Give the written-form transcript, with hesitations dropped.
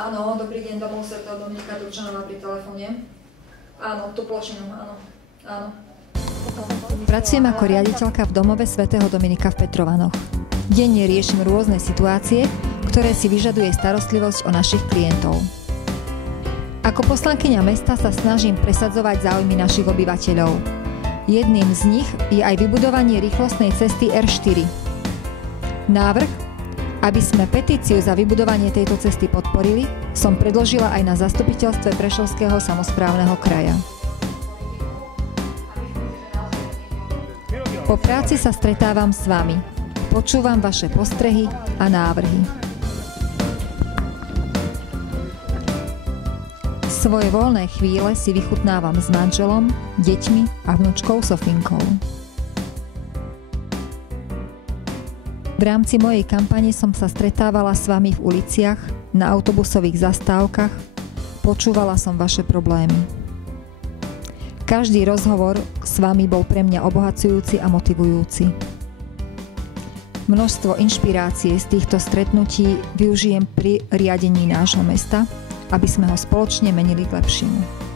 Áno, dobrý deň, domov Svätého Dominika Turčanová pri telefóne. Áno, tú plošinu, áno. Áno. Pracujem ako riaditeľka v domove Svätého Dominika v Petrovanoch. Denne riešim rôzne situácie, ktoré si vyžaduje starostlivosť o našich klientov. Ako poslankyňa mesta sa snažím presadzovať záujmy našich obyvateľov. Jedným z nich je aj vybudovanie rýchlostnej cesty R4. Návrh, aby sme petíciu za vybudovanie tejto cesty podporili, som predložila aj na zastupiteľstve Prešovského samosprávneho kraja. Po práci sa stretávam s vami. Počúvam vaše postrehy a návrhy. Svoje voľné chvíle si vychutnávam s manželom, deťmi a vnučkou Sofinkou. V rámci mojej kampane som sa stretávala s vami v uliciach, na autobusových zastávkach, počúvala som vaše problémy. Každý rozhovor s vami bol pre mňa obohacujúci a motivujúci. Množstvo inšpirácie z týchto stretnutí využijem pri riadení nášho mesta, aby sme ho spoločne menili k lepšiemu.